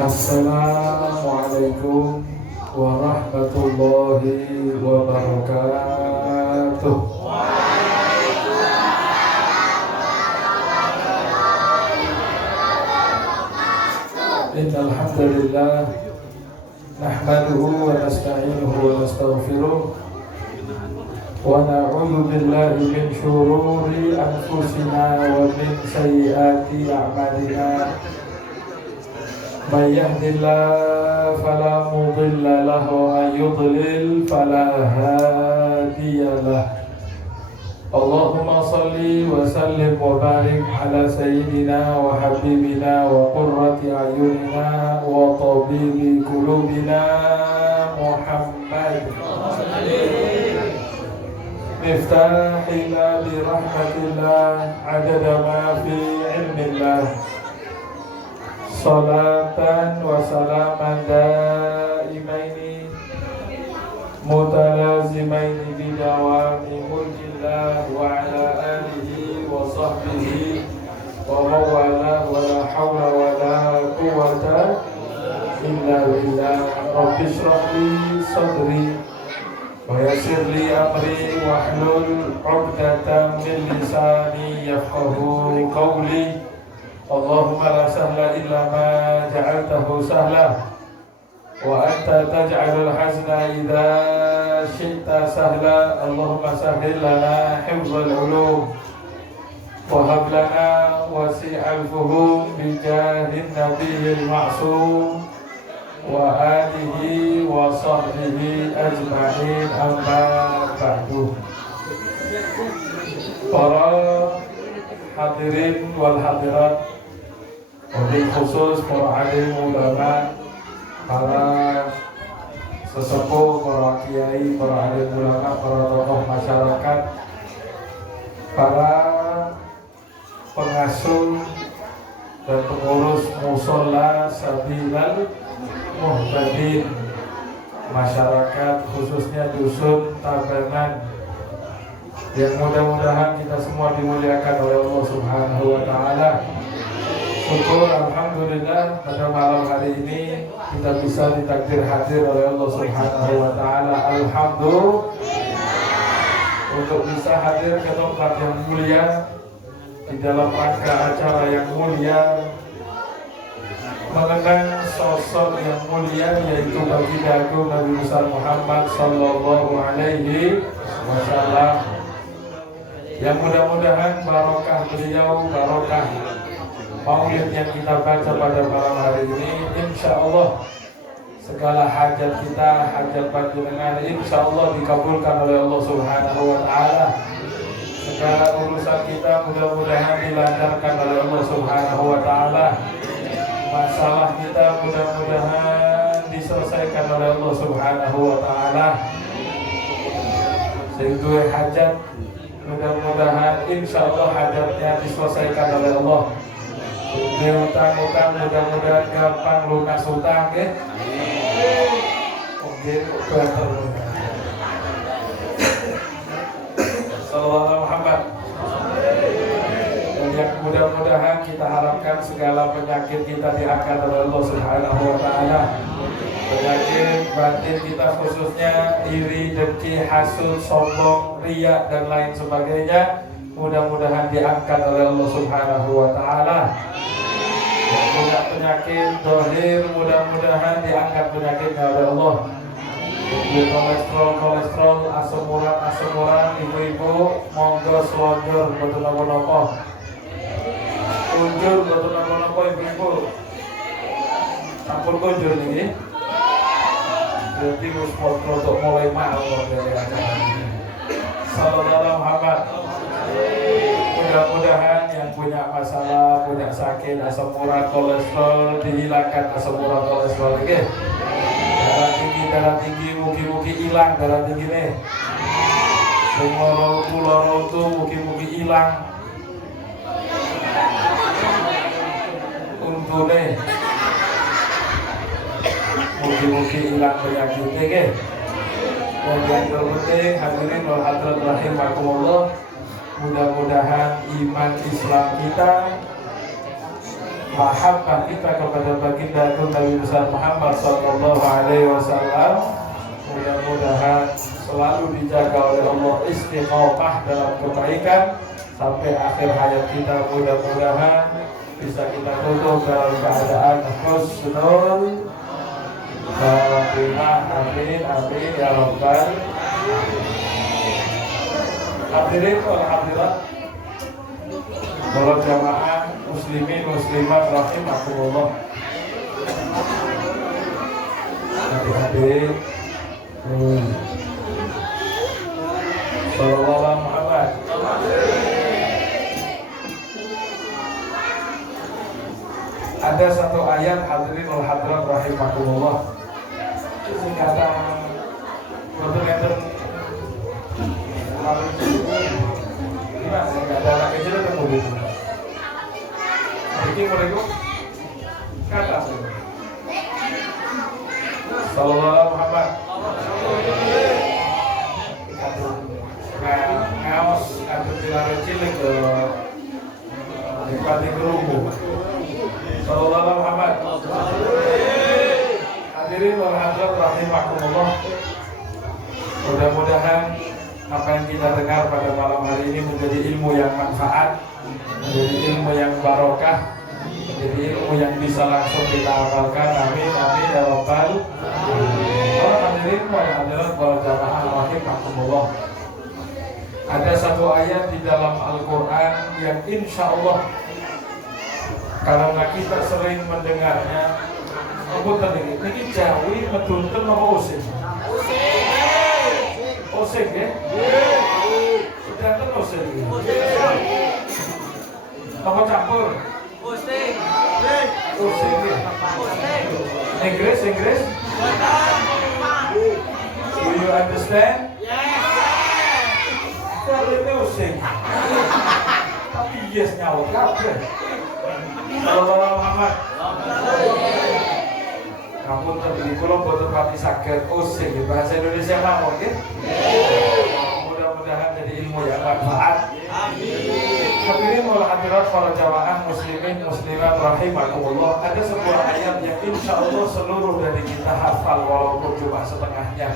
Assalamualaikum warahmatullahi wabarakatuh. Innal hamdalillah nahmaduhu wa nasta'inuhu wa nastaghfiruh wa na'udzu billahi min shururi anfusina wa min sayyiati a'malina. Man yahdihillahu fala mudilla lahu wa man yudlil fala hadiya lahu. Allahumma salli wa sallim wa barik ala sayyidina wa habibina wa qurrati ayunina wa tabibi qulubina Muhammad miftahina bi rahmatillah adada ma fi ilmillah. Salatan wa salaman daimaini mutalazimaini bidawami mulkillah wa ala alihi wa sahbihi wa mawala wa la hawla wa la quwwata illa billah. Rabbi shrah li sadri wa yassir li amri wahlul 'uqdatam min lisani yafqahu qawli. Allahumma la sahla illa ma ja'altahu sahla wa anta taj'alul hazna idza syi'ta sahla. Allahumma sahhil lana hifdzal ulum wa hab lana wasi'al fuhum bi jahin nabiyil ma'sum wa alihi wa sahbihi ajma'in, amma ba'du. Para hadirin wal hadirat, wabil khusus para alim ulama, para sesepuh, para kiai, para alim ulama, para tokoh masyarakat, para pengasuh dan pengurus musola Sabilal Muhtadin, masyarakat khususnya dusun Tabanan, yang mudah-mudahan kita semua dimuliakan oleh Allah Subhanahu wa Ta'ala. Syukur alhamdulillah pada malam hari ini kita bisa ditakdir hadir oleh Allah Subhanahu wa Ta'ala. Alhamdulillah untuk bisa hadir ke tempat yang mulia di dalam rangka acara yang mulia, mengenang sosok yang mulia, yaitu baginda agung Nabi besar Muhammad sallallahu alaihi wasallam, yang mudah-mudahan barokah beliau, barokah maulid yang kita baca pada malam hari ini, insya Allah segala hajat kita, hajat panjenengan insya Allah dikabulkan oleh Allah Subhanahu wa Ta'ala. Segala urusan kita mudah-mudahan dilancarkan oleh Allah Subhanahu wa Ta'ala. Masalah kita mudah-mudahan diselesaikan oleh Allah Subhanahu wa Ta'ala. Sehingga hajat mudah-mudahan insya Allah hajatnya diselesaikan oleh Allah. Utang-utang mudah-mudahan gampang lunas utang, ya. Oke, Sallallahu Muhammad. Dan yang mudah-mudahan kita harapkan segala penyakit kita diangkat oleh Allah Subhanahu wa Ta'ala. Penyakit batin kita khususnya iri, dengki, hasud, sombong, riya dan lain sebagainya mudah-mudahan diangkat oleh Allah Subhanahu wa Ta'ala. Yang punya penyakit dohir mudah-mudahan diangkat penyakitnya oleh Allah. Kolesterol, asam urat, ibu-ibu monggo selonjor betul nopo. Kunjur betul nopo ibu-ibu. Sampun kunjur nih. Berarti harus untuk mulai mau dari acara ini. Sallallahu Muhammad. Mudah-mudahan yang punya masalah, punya sakit, asam urat, kolesterol dihilangkan asam urat, kolesterol ini. Darah tinggi, mugi-mugi hilang darah tinggi nih. Semua pulau itu mugi-mugi hilang. Untune mugi-mugi hilang penyakitnya ke. Dan yang terpenting hadirin wal hadirat rahimakumullah, mudah-mudahan iman Islam kita mahabbah kita kepada baginda Nabi besar Muhammad sallallahu alaihi wasallam mudah-mudahan selalu dijaga oleh Allah, istiqomah dalam kebaikan sampai akhir hayat kita. Mudah-mudahan bisa kita tutup dalam keadaan husnul khatimah. Amin amin ya rabbal hadirin wal hadirat, para jamaah muslimin muslimat rahimakumullah. Adik-adik sallallahu alaihi Muhammad. Ada satu ayat hadirin wal hadirat rahimakumullah. Sing kata boten-boten gimana enggak ada lagi kecil ketemu gitu. Assalamualaikum kata sallallahu alaihi Muhammad. Ngaos atau dilare cilik ke nikmati kerumbu. Sallallahu alaihi Muhammad. Hadirin wal hadirat rahimakumullah. Mudah-mudahan apa yang kita dengar pada malam hari ini menjadi ilmu yang manfaat, menjadi ilmu yang barokah, menjadi ilmu yang bisa langsung kita amalkan. Amin amin ya rabbal alamin. Hadirin wal hadirat wal jamaah rahimakumullah. Ada satu ayat di dalam Al-Quran yang insya Allah karena kita sering mendengarnya, aku tadi ini Jawi medunten apa usik? Usik ya? Sudah kan usik? Apa campur? Usik. Usik ya? Inggris? Do you understand? Ini usik. Tapi yes nyawa kabeh. Sallallahu Muhammad. Kamu terdiri pulau boten pati saged usik bahasa Indonesia mawon nggih. Mudah-mudahan jadi ilmu yang manfaat. Amin. Hadirin wal hadirat para jamaah muslimin muslimat rahimakumullah. Ada sebuah ayat yang insyaallah seluruh dari kita hafal walaupun cuma setengahnya,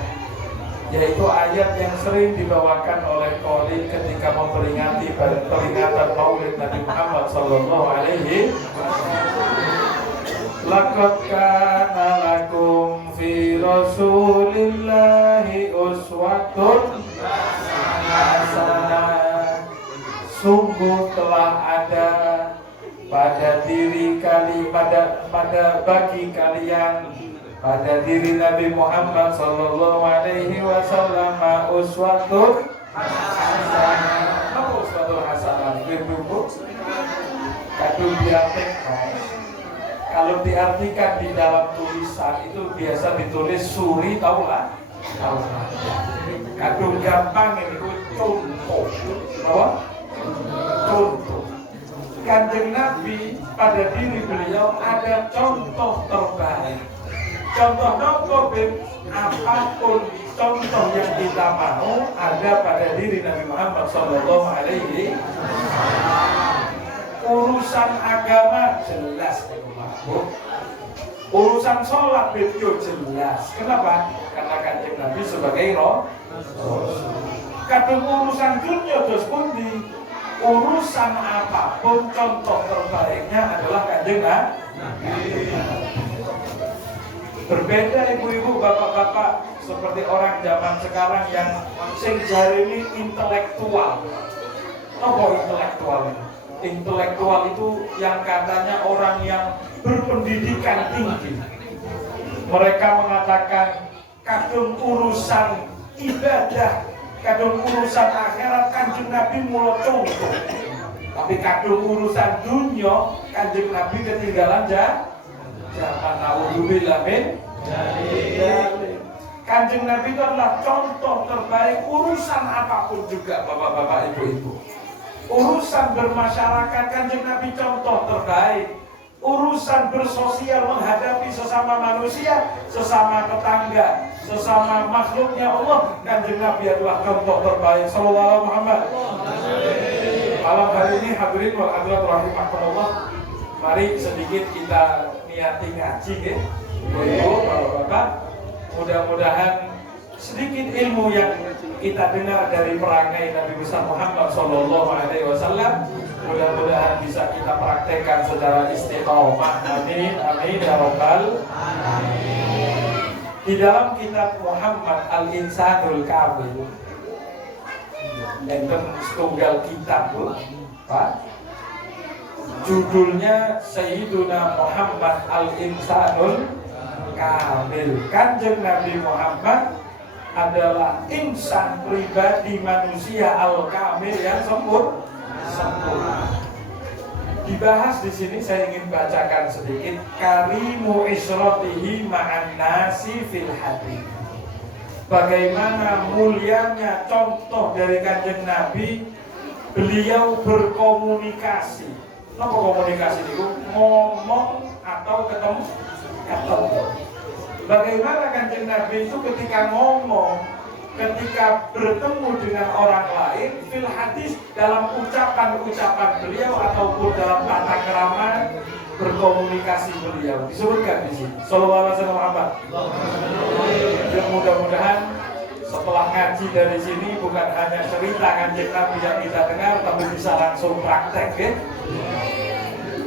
yaitu ayat yang sering dibawakan oleh Qoli ketika memperingati peringatan Maulid Nabi Muhammad sallallahu alaihi wasallam. Laqad kana lakum fi Rasulillahi uswatun hasanah. Sungguh telah ada pada bagi kalian pada diri Nabi Muhammad sallallahu alaihi wasallam uswatun hasanah. Apa uswatun hasanah? Itu kadung diartikan. Kalau diartikan di dalam tulisan itu biasa ditulis suri, tahu lah. Kadung gampang ini contoh. Apa? Contoh. Kanjeng Nabi pada diri beliau ada contoh terbaik. Contoh nopo apapun contoh yang kita mau ada pada diri Nabi Muhammad sallallahu alaihi wasallam. Urusan agama jelas, urusan sholat itu jelas. Kenapa? Karena kanjeng Nabi sebagai Rasul. Kadang urusan dunia terus pundi, urusan apapun contoh terbaiknya adalah kanjeng Nabi. Berbeda ibu-ibu, bapak-bapak, seperti orang zaman sekarang yang sing jari ini intelektual. Apa intelektual ini? Intelektual itu yang katanya orang yang berpendidikan tinggi. Mereka mengatakan kadung urusan ibadah, kadung urusan akhirat kanjeng Nabi mula contoh. Tapi kadung urusan dunia kanjeng Nabi ketinggalan zaman. Naudzubillah min dzalik. Kanjeng Nabi itu adalah contoh terbaik urusan apapun juga, bapak-bapak, ibu-ibu. Urusan bermasyarakat kanjeng Nabi contoh terbaik. Urusan bersosial menghadapi sesama manusia, sesama tetangga, sesama makhluknya Allah, kanjeng Nabi adalah contoh terbaik. Sallallahu alaihi Muhammad. Malam hari ini hadirin wal hadirat rahimakumullah, Mari sedikit kita niati ngaji ya. Bapak-bapak, mudah-mudahan sedikit ilmu yang kita dengar dari perangai Nabi besar Muhammad SAW, mudah-mudahan bisa kita praktekkan secara istiqomah. Amin, amin ya robbal alamin. Di dalam kitab Muhammad Al-Insanul Kamil, enten setunggal kitab Pak, judulnya Sayyiduna Muhammad Al-Insanul Kamil. Kanjeng Nabi Muhammad adalah insan pribadi manusia al-kamil yang sempurna. Dibahas di sini saya ingin bacakan sedikit karimu isrotihi ma'an nasi fil hadi. Bagaimana mulianya contoh dari Kanjeng Nabi, beliau berkomunikasi. Apa komunikasi itu? Ngomong atau ketemu. Bagaimana Kanjeng Nabi itu ketika ngomong, ketika bertemu dengan orang lain, fil hadis, dalam ucapan-ucapan beliau ataupun dalam tata krama berkomunikasi beliau disebutkan di sini. Sallallahu alaihi wasallam. Dan mudah-mudahan setelah ngaji dari sini bukan hanya cerita Kanjeng Nabi yang kita dengar, tapi bisa langsung praktek ya.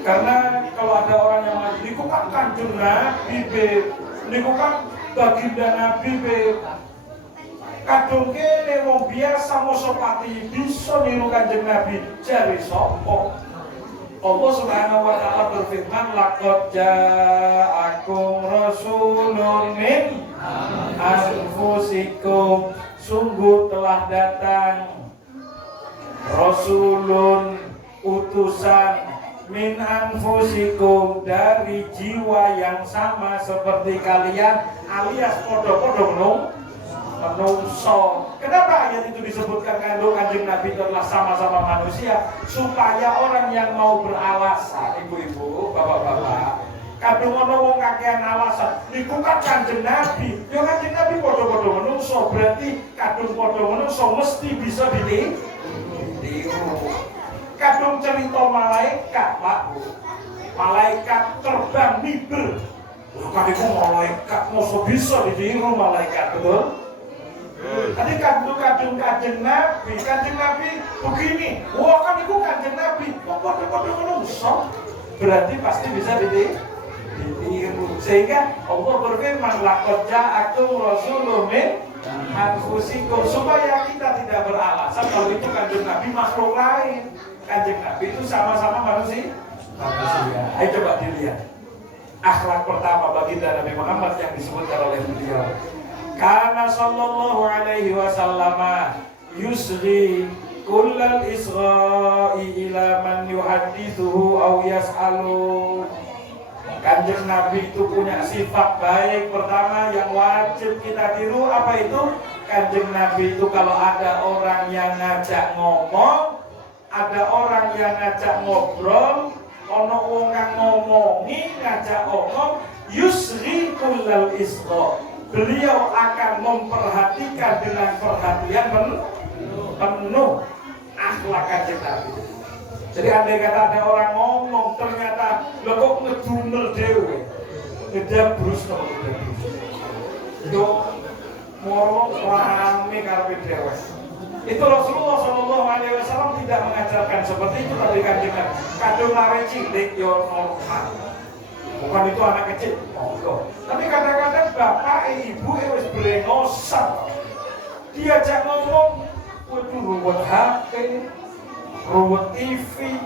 Karena kalau ada orang yang ngaji, niku kan Kanjeng Nabi be, niku kan baginda Nabi be, kadung kene wong biasa mosok pati bisa niru Kanjeng Nabi, jare sapa? Allah Subhanahu wa taala berfirman, laqad ja'akum rasulun min anfusikum, sungguh telah datang rasulun, utusan, min anfusikum, dari jiwa yang sama seperti kalian, alias podo-podo menungso. Kenapa ayat itu disebutkan kalau Kanjeng Nabi itu adalah sama-sama manusia? Supaya orang yang mau beralasan, ibu-ibu, bapak-bapak, kadung ono wong kakean alasan, niku kan Kanjeng Nabi. Ya Kanjeng Nabi podo-podo menungso, berarti kadung podo menungso mesti bisa ditiru. Kadung cerita malaikat, Pak. Malaikat terbang miber. Bukan itu malaikat mesti bisa ditiru malaikat, betul? Tadi kadung Kanjeng Nabi begini. Wah kan itu Kanjeng Nabi. Kok podo-podo menungso? Berarti pasti bisa ditiru. Sehingga Allah berfirman, laqad ja'akum rasulun min anfusikum, supaya kita tidak beralasan kalau itu Kanjeng Nabi makhluk lain. Kanjeng Nabi itu sama-sama manusia. Ayo coba dilihat akhlak pertama baginda Nabi Muhammad yang disebutkan oleh beliau. Karena sallallahu alaihi wasallam yusri kullal isra'i ila man yuhaddithuhu aw yas'alu. Kanjeng Nabi itu punya sifat baik pertama yang wajib kita tiru. Apa itu? Kanjeng Nabi itu kalau ada orang yang ngajak ngomong, ada orang yang ngajak ngobrol, ono wong kang ngomongi ngajak omong, yusri kullal isra, beliau akan memperhatikan dengan perhatian penuh akhlak Kanjeng Nabi. Jadi andai kata ada orang ngomong ternyata lho kok ngedumel dhewe, ngedabrus to ngedabrus. Itu moro rame karepe dhewe. Itu Rasulullah SAW tidak mengajarkan seperti itu tadi Kanjeng Nabi. Kadung lare cilik yo normal. Bukan itu anak kecil, tapi kadang-kadang bapak, ibu wis brengosan. Diajak ngomong, waduh ruwet HP, ruwet TV,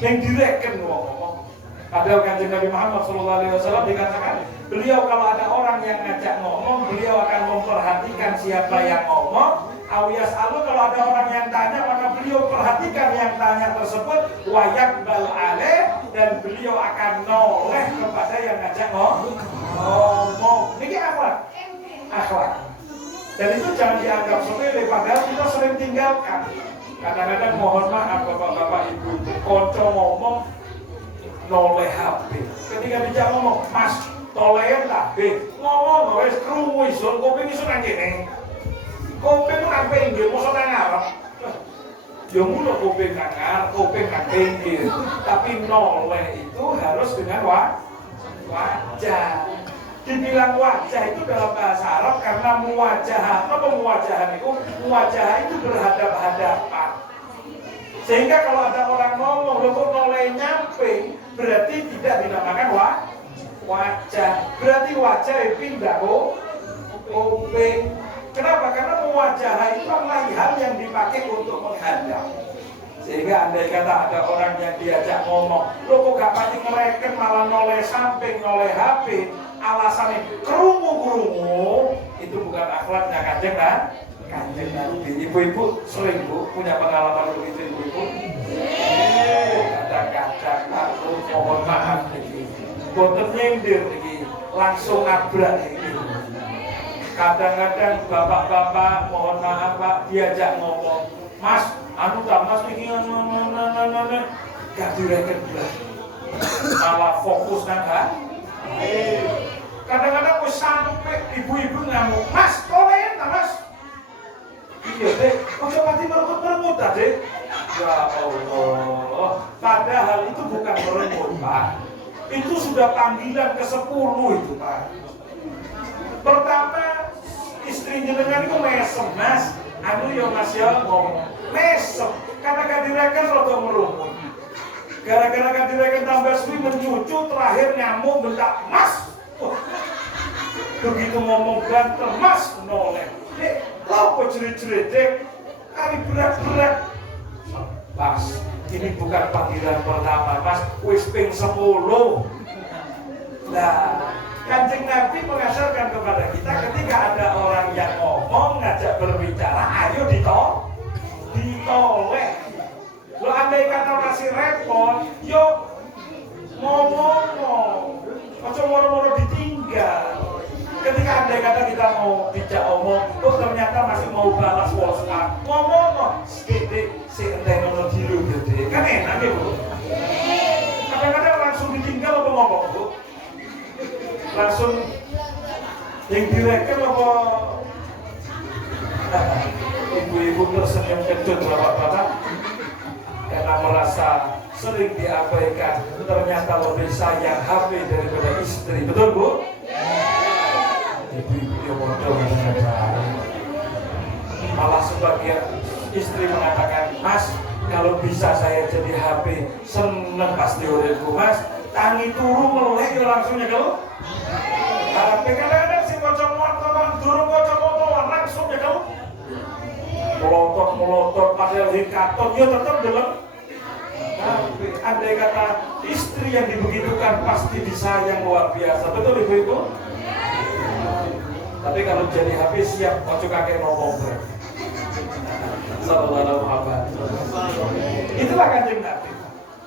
yang direken ngomong. Padahal Kanjeng Nabi Muhammad SAW dikatakan, beliau kalau ada orang yang ngajak ngomong, beliau akan memperhatikan siapa yang ngomong. Awiyas alu, kalau ada orang yang tanya, maka beliau perhatikan yang tanya tersebut, wayak bal aleh, dan beliau akan noleh kepada yang ngajak ngomong. Ini akhlak. Dan itu jangan dianggap sepele, padahal kita sering tinggalkan. Kadang-kadang mohon maaf bapak-bapak ibu, konco ngomong noleh HP. Ketika dijak ngomong, mas tolehan tak? Ngomong wes krungu isun, kuping isun nang kene. Kopi pun apa yang dia mau ngarep. Yo mulu kuping nang kuping nang pinggir. Tapi noleh itu harus dengan wajah. Dibilang wajah itu dalam bahasa Arab karena muwajah. Apa muwajahan itu? Muwajah itu berhadap-hadapan. Sehingga kalau ada orang ngomong, lo kok noleh nyamping, berarti tidak dinamakan wajah. Berarti wajah itu pindah kuping. Kenapa? Karena muwajah itu adalah hal yang dipakai untuk menghadap. Sehingga andai kata ada orang yang diajak ngomong, lo kok gak pasti ngereken malah noleh samping, noleh HP, alasannya kerungu-kerungu, itu bukan akhlaknya kanjeng Nabi. Ibu-ibu sering bu punya pengalaman begitu ibu-ibu? Kadang-kadang aku mohon maaf ini, boten nyindir ini, langsung nabrak ini. Kadang-kadang bapak-bapak mohon maaf pak diajak ngomong, mas, anu tak mas ini gak direken belah, malah fokus kan? Kadang-kadang aku sampai ibu-ibu ngamuk, mas, toleran tak mas? Iya deh, kok mati meremut-meremut deh? Ya Allah, padahal itu bukan meremut pak, itu sudah panggilan ke-10 itu pak. Pertama, istri jenengan itu mesem mas, anu ya mas ya ngomong mesem, karena gak direken rada merumut. Gara-gara gak direken tambah suwi mencucu, terakhir nyamuk bentak mas. Begitu ngomong ganteng mas noleh. Lo kok jerit-jerit kali berat-berat. Mas, ini bukan panggilan pertama mas, wis ping 10. Nah, Kanjeng Nabi mengajarkan kepada kita ketika ada orang yang ngomong, ngajak berbicara, ayo ditoleh. Lo andai kata masih repot, yuk ngomong, macam moro-moro ditinggal. Ketika andai kata kita mau bijak omong, oh ternyata masih mau balas WhatsApp, ngomong, sedikit si enteng ngono dulu gede, kan enak ya bu. Kadang-kadang langsung ditinggal apa ngomong bu? Langsung yang direken apa ibu-ibu tersenyum kecut bapak-bapak karena merasa sering diabaikan, ternyata lebih sayang HP daripada istri, betul bu? Ibu-ibu yang bodoh malah sebagian istri mengatakan, mas kalau bisa saya jadi HP seneng pasti uripku mas, tangi turu melek langsung nyekel HP. Kadang-kadang si kocok wartawan durung kocok motor langsung nyekel melotot padahal hikaton ya tetap dalam HP. Andai kata istri yang dibegitukan pasti disayang luar biasa, betul ibu-ibu? Tapi kalau jadi HP siap kocok kakek ngomong sallallahu alaihi wasallam. Itulah Kanjeng Nabi.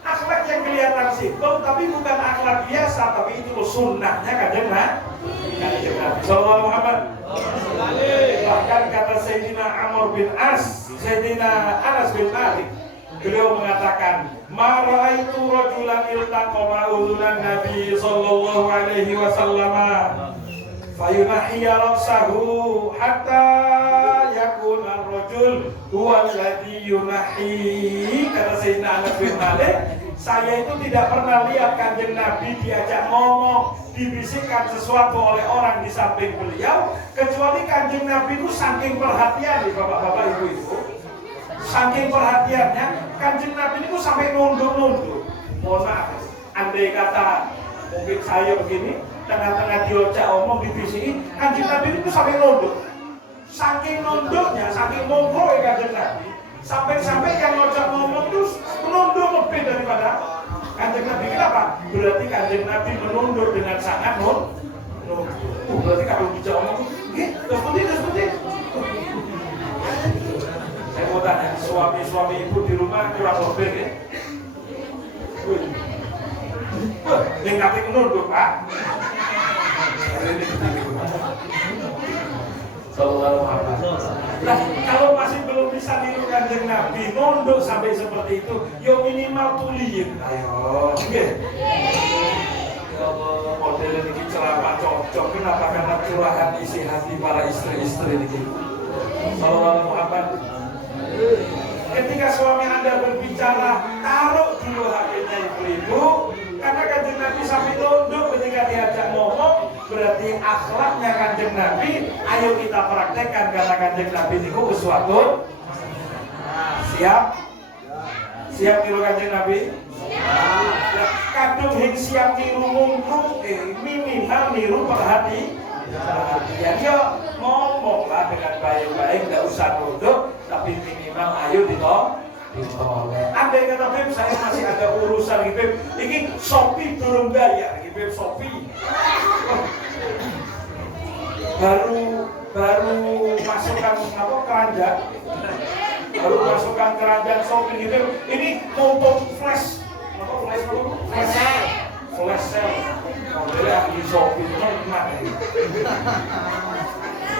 Akhlak yang kelihatan simpel tapi bukan akhlak biasa, tapi itu sunnahnya Kanjeng Nabi sallallahu alaihi wasallam. Bahkan kata Sayyidina Amr bin As, Sayyidina Anas bin Malik, beliau mengatakan, "Ma ra'aitu rajulan iltaqama udhunan Nabi sallallahu alaihi wasallam fayunahiya ra'sahu hatta yakuna ar-rajul huwa alladhi yunahi." Kata Sayyidina Anas bin Malik, saya itu tidak pernah lihat Kanjeng Nabi diajak ngomong, dibisikkan sesuatu oleh orang di samping beliau, kecuali Kanjeng Nabi itu saking perhatian nih bapak-bapak ibu-ibu, saking perhatiannya Kanjeng Nabi itu sampai nunduk-nunduk. Mohon maaf, andai kata mungkin saya begini, tengah-tengah diojak omong dibisiki, Kanjeng Nabi itu sampai nunduk. Saking nunduknya, saking monggo Kanjeng Nabi, sampai-sampai yang ngojak ngomong itu menunduk lebih daripada Kanjeng Nabi. Kenapa? Berarti Kanjeng Nabi menunduk dengan sangat nunduk. Berarti kalau bijak ngomong, terus seperti. Saya mau tanya, suami-suami ibu di rumah kurang lebih ya? Yang nanti menunduk, Pak. Nah, kalau masih belum bisa niru Kanjeng Nabi, nunduk sampai seperti itu, yo minimal tuliin. Ayo, oke. Kalau model ini ceramah cocok, kenapa? Karena curahan isi hati para istri-istri ini. Sallallahu Muhammad. Ketika suami Anda berbicara, taruh dulu HP-nya ibu-ibu. Karena Kanjeng Nabi sampai tunduk ketika diajak ngomong, berarti akhlaknya Kanjeng Nabi. Ayo kita praktekkan karena Kanjeng Nabi itu uswatun. Siap? Siap niru Kanjeng Nabi? Siap. Kadung hing siap niru mungkung, minimal niru perhatian. Yo ngomonglah dengan baik-baik, nggak usah tunduk, tapi minimal ayo ditolong. Andai kata Beb, saya masih ada urusan nih Beb, ini Shopee turun bayar nih Beb, Shopee baru masukkan apa keranjang, baru masukkan keranjang Shopee nih Beb, ini mumpung flash sale, modelnya di Shopee itu enak nih.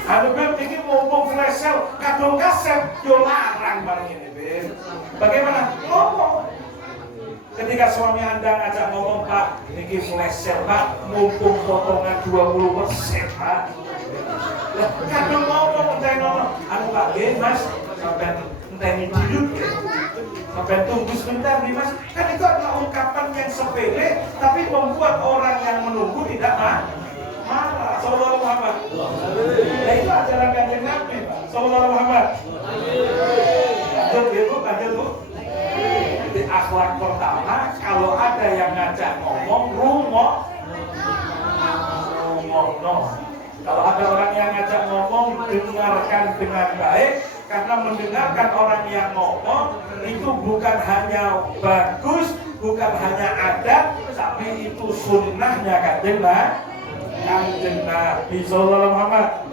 Aduh Beb, ini mumpung flash sale, kadung kaset, yo larang barang ini Beb. Bagaimana? Ngomong. Ketika suami Anda ngajak ngomong, Pak, ini flash sale Pak, mumpung potongan 20% Pak. Kadung ngomong, entah ngomong, anu Pak, Mas, sampai enteni dulu sampai tunggu sebentar nih Mas. Kan itu adalah ungkapan yang sepele, tapi membuat orang yang menunggu tidak marah. Sallallahu Muhammad. Nah itu ajaran Kanjeng Nabi, Sallallahu Muhammad. Lanjut Bu. Jadi akhlak pertama, kalau ada yang ngajak ngomong, no. Kalau ada orang yang ngajak ngomong, dengarkan dengan baik. Karena mendengarkan orang yang ngomong itu bukan hanya bagus, bukan hanya adat, tapi itu sunnahnya Kanjeng Nabi Sallallahu Muhammad.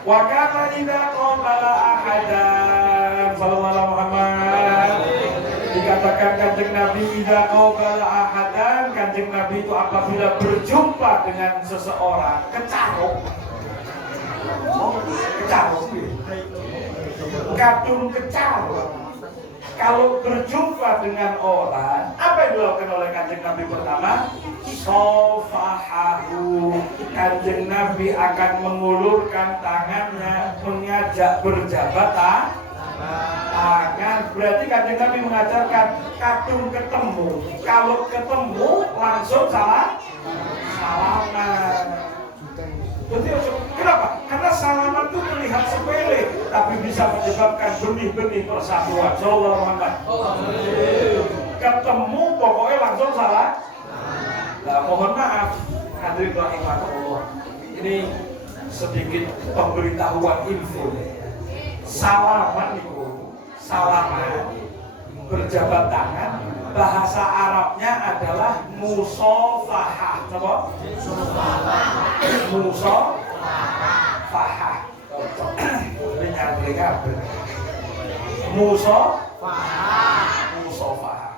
Wa kana idza qala ahadan Sallallahu Muhammad. Dikatakan Kanjeng Nabi idza qala ahadan, Kanjeng Nabi itu apabila berjumpa dengan seseorang kecaruk. Kadung kecaruk. Kalau berjumpa dengan orang, apa yang dilakukan oleh Kanjeng Nabi pertama? Sofahahu. Kanjeng Nabi akan mengulurkan tangannya, mengajak berjabat tangan. Berarti Kanjeng Nabi mengajarkan kadung ketemu. Kalau ketemu langsung salaman. Kenapa? Karena salaman itu terlihat sepele, tapi bisa menyebabkan benih-benih persatuan. Sallallahu Muhammad. Ketemu pokoknya langsung salah. Nah, mohon maaf, hadirin rahimahullah. Ini sedikit pemberitahuan info. Salaman berjabat tangan. Bahasa Arabnya adalah musofahah. Coba. Musofahah. Ini nyantri kabeh. Musofahah.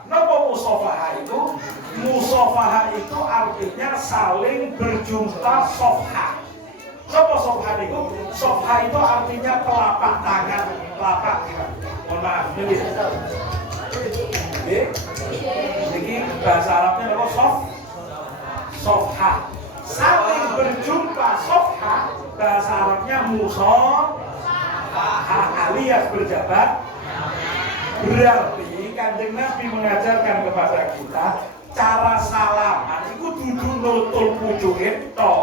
Napa musofahah itu? Musofahah itu artinya saling berjumpa sofha. Napa sofha itu? Sofha itu artinya telapak tangan, telapak. Mohon maaf, ini. Jadi bahasa Arabnya apa? Sofha. Saling berjumpa sofha, bahasa Arabnya musofahah alias berjabat. Berarti Kanjeng Nabi mengajarkan kepada kita cara salaman itu duduk nutul pucuke to.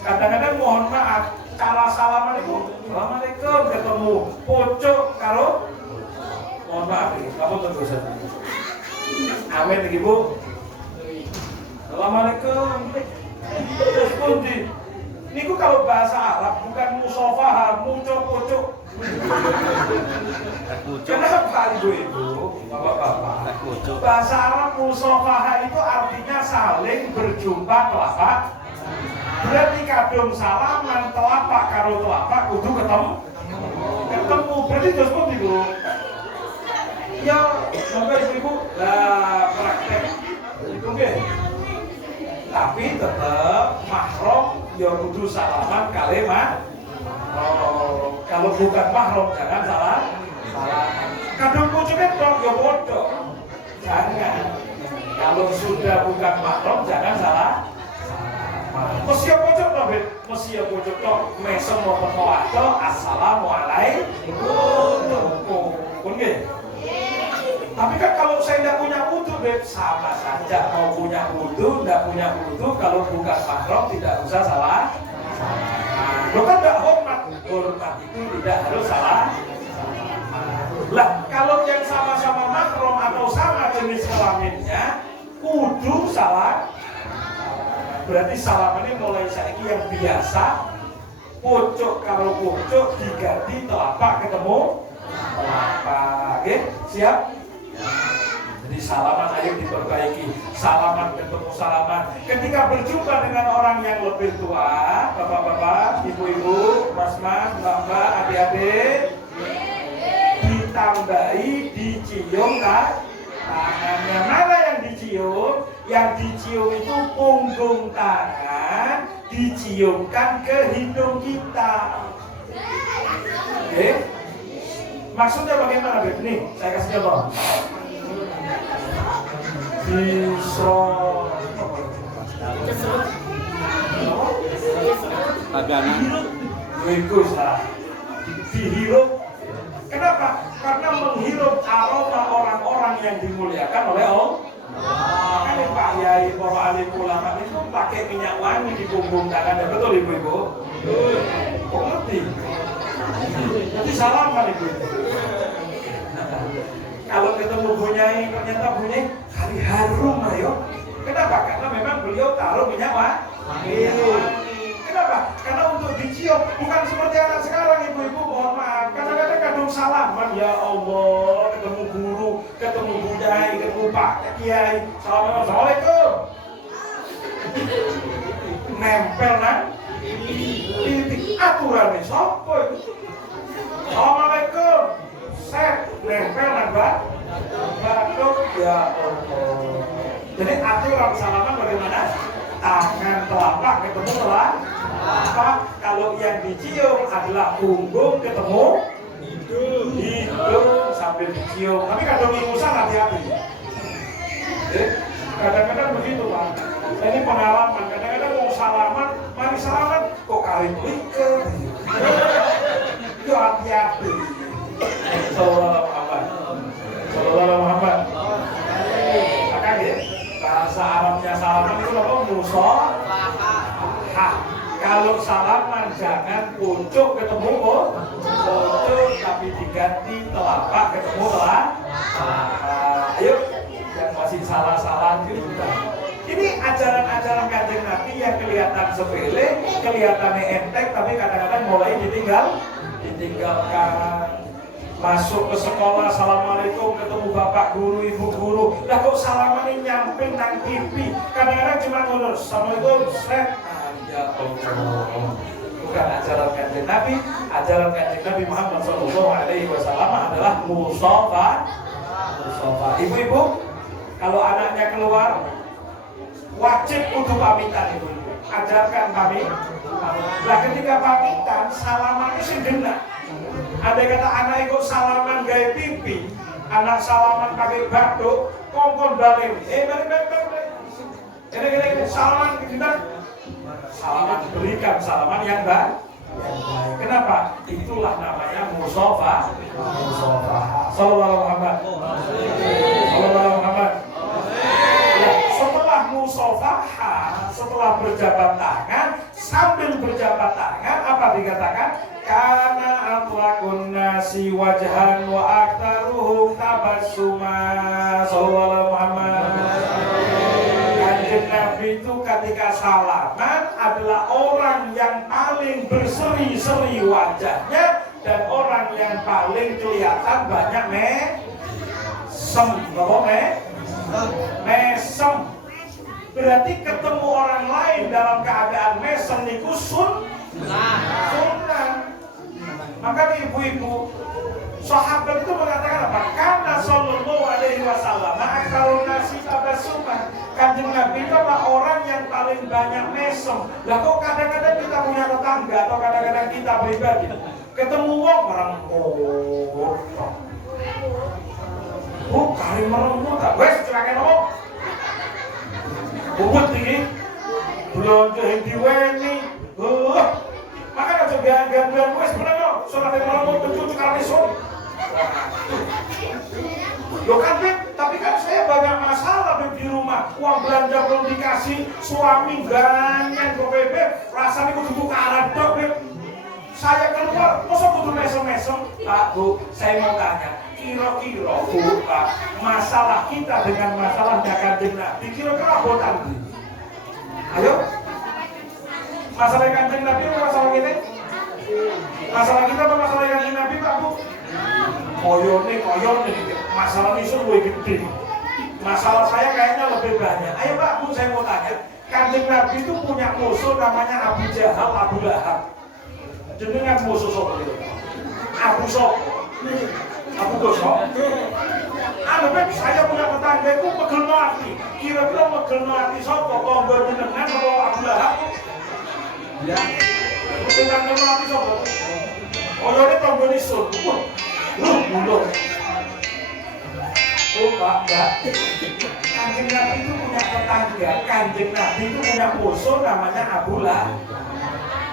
Kadang-kadang mohon maaf, cara salaman itu Assalamualaikum ketemu pucuk karo mohon maaf ini, kamu tentu saja. Amin lagi Bu. Assalamualaikum. Terus pundi. Niku kalau bahasa Arab bukan musofahah, pucuk. Kenapa Ibu, Bapak-bapak? Bahasa Arab musofahah itu artinya saling berjumpa telapak. Berarti kadung salaman telapak karo telapak kudu ketemu. Berarti terus pundi Bu. Ya, sampai Ibu lah praktek itu nggih. Tapi tetap mahram ya kudu salaman kalimat. Kalau bukan mahram jangan salah. Kadung pucuke tok ya bodoh. Jangan. Kalau sudah bukan mahram jangan salah. Mesti pucuk to, Bet. mesti ya pucuk tok mesem maupun mawadho assalamualaikum. Pun nggih. Tapi kan kalau saya tidak punya wudu, sama saja. Mau punya wudu, tidak punya wudu, kalau bukan mahram tidak usah salah. Lo kan tidak hormat, hormat itu tidak harus salah. Lah, kalau yang sama-sama mahram atau sama jenis kelaminnya, kudu salah. Berarti salaman ini mulai saiki yang biasa, pucuk kalau pucuk diganti telapak ketemu telapak. Oke, siap? Jadi salaman ayo diperbaiki. Salaman ketemu salaman. Ketika berjumpa dengan orang yang lebih tua, bapak-bapak, ibu-ibu, mas-mas, mbak-mbak, adik-adik, ditambahi dicium tangannya. Mana yang dicium? Yang dicium itu punggung tangan, diciumkan ke hidung kita. Oke? Maksudnya bagaimana, Beb? Nih, saya kasih contoh. Dihirup. Kenapa? Karena menghirup aroma orang-orang yang dimuliakan oleh Allah. Makanya Pak Yai, para alim ulama itu pakai minyak wangi di punggung tangan. Betul ibu-ibu? Kok ngerti? Jadi salaman ibu-ibu. Kalau ketemu Bunyai, ternyata Bunyai kali harum ayo. Kenapa? Karena memang beliau taruh minyak wangi. Kenapa? Karena untuk dicium, bukan seperti anak sekarang ibu-ibu, mohon maaf. Kadang-kadang kadung salaman, ya Allah, ketemu guru, ketemu Bunyai, ketemu Pak Kiai, salaman, assalamualaikum. Nempel nang ini aturannya sopo itu. Assalamualaikum. Set nempel nang batuk, ya Allah. Jadi aturan salaman bagaimana? Tangan telapak ketemu telapak. Kalau yang dicium adalah punggung ketemu hidung sambil dicium. Tapi kadang ingusan hati-hati. Kadang-kadang begitu Pak. Ini pengalaman. Kadang-kadang mau salaman, mari salaman kok kali beliker. Itu hati-hati. Sallallahu alaihi Muhammad. Maka ya, bahasa Arabnya salaman itu apa? Musafahah. Kalau salaman jangan pucuk ketemu pucuk, tapi diganti telapak ketemu telapak. Ayo, yang masih salah-salah juga. Ini ajaran-ajaran Kanjeng Nabi yang kelihatan sepele, kelihatannya enteng, tapi kadang-kadang mulai ditinggalkan. Masuk ke sekolah, assalamualaikum, ketemu bapak guru, ibu guru. Lah kok salaman ini nyamping nang TV. Kadang-kadang cuma ngurus, assalamualaikum, set. Ya Allah. Bukan ajaran Kanjeng Nabi. Ajaran Kanjeng Nabi Muhammad SAW adalah musafah. Ibu-ibu, kalau anaknya keluar, wajib kudu pamitan ibu-ibu. Ajarkan pamit. Lah ketika pamitan, salamannya sing genah. Andai kata anak ikut salaman gaya pipi, anak salaman pakai batuk, kongkon balik. Balik. Ini salaman kita. Salaman berikan salaman yang baik. Kenapa? Itulah namanya musafah. Sallallahu alaihi Muhammad. Ya, setelah musafahah, setelah berjabat tangan, sambil berjabat tangan apa dikatakan? Karena atlaqun nasi wajhan wa aktaruhum tabassuma. Sallallahu alaihi Muhammad. Kanjeng Nabi itu ketika salaman adalah orang yang paling berseri-seri wajahnya dan orang yang paling kelihatan banyak mesem. Mesem. Berarti ketemu orang lain dalam keadaan mesem niku sunnah. Maka ibu-ibu sahabat itu mengatakan apa? Karena sallallahu alaihi wasallam aktsarun nasi tabassuma. Kanjeng Nabi itu adalah orang yang paling banyak mesem. Lah kok kadang-kadang kita punya tetangga atau kadang-kadang kita pribadi ketemu wong orang kali meremut tak wes celaka nopo? Bubut iki. Belanja yang diweni. uang belanja belum dikasih, suami ganyan kok beb, rasanya kudu tukaran dok beb. Saya keluar, masa kudu mesem-mesem? Pak Bu, saya mau tanya, kira-kira Bu, Pak, masalah kita dengan masalahnya Kanjeng Nabi, kira-kira apa tadi? Ayo, masalah Kanjeng Nabi apa masalah kita? Masalah kita apa masalah Kanjeng Nabi Pak Bu? Koyone, masalah itu lebih gede. Masalah saya kayaknya lebih banyak. Ayo Pak Bu, saya mau tanya, Kanjeng Nabi itu punya musuh namanya Abu Jahal, Abu Lahab. Jenengan musuh sapa itu? Abu Sop. Abu Gosok. Saya punya tetangga itu megel mati. Kira-kira megel mati sapa? Tonggo jenengan apa Abu Lahab? Ya. Megel mati sapa? Oh, ini tonggo nisun. Mundur. Oh, Pak. Kanjeng Nabi itu punya tetangga. Kanjeng Nabi itu punya musuh namanya Abu Lahab.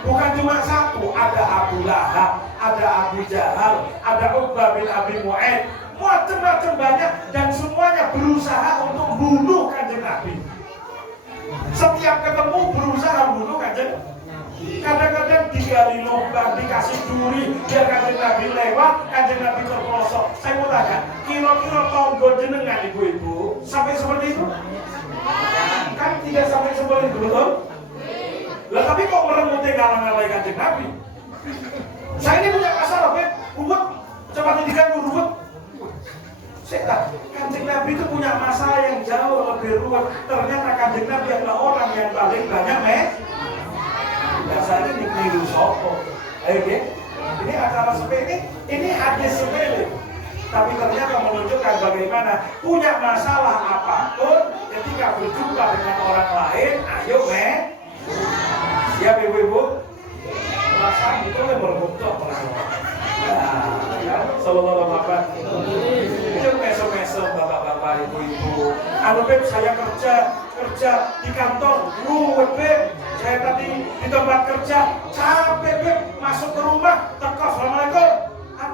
Bukan cuma satu, ada Abu Lahab, ada Abu Jahal, ada Uqbah bin Abi Mu'aid, macam-macam banyak, dan semuanya berusaha untuk bunuh Kanjeng Nabi. Setiap ketemu berusaha bunuh Kanjeng. Kadang-kadang digali lubang, dikasih duri, biar Kanjeng Nabi lewat, Kanjeng Nabi terpelosok. Saya mau tanya, kira-kira tonggo jenengan ibu-ibu sampai seperti itu? Kan tidak sampai seperti itu, betul? Lah tapi kok meremuti ngalang-ngalai Kanjeng Nabi? Saya ini punya masalah, Beb. Ruwet. Coba diganggu ruwet. Saya Kanjeng Nabi itu punya masalah yang jauh lebih ruwet. Ternyata Kanjeng Nabi adalah orang yang paling banyak biasanya dikeliru sopo. Ayo ya. Ini acara sepele, ini hadis sepele. Tapi ternyata menunjukkan bagaimana punya masalah apapun ketika berjumpa dengan orang lain, ayo siap ibu-ibu? Perasaan itu yang berbentuk sallallahu alaihi wasallam. Itu meso-meso bapak-bapak ibu-ibu. Beb, saya kerja di kantor. Beb, saya tadi di tempat kerja capek Beb, masuk ke rumah teko assalamualaikum.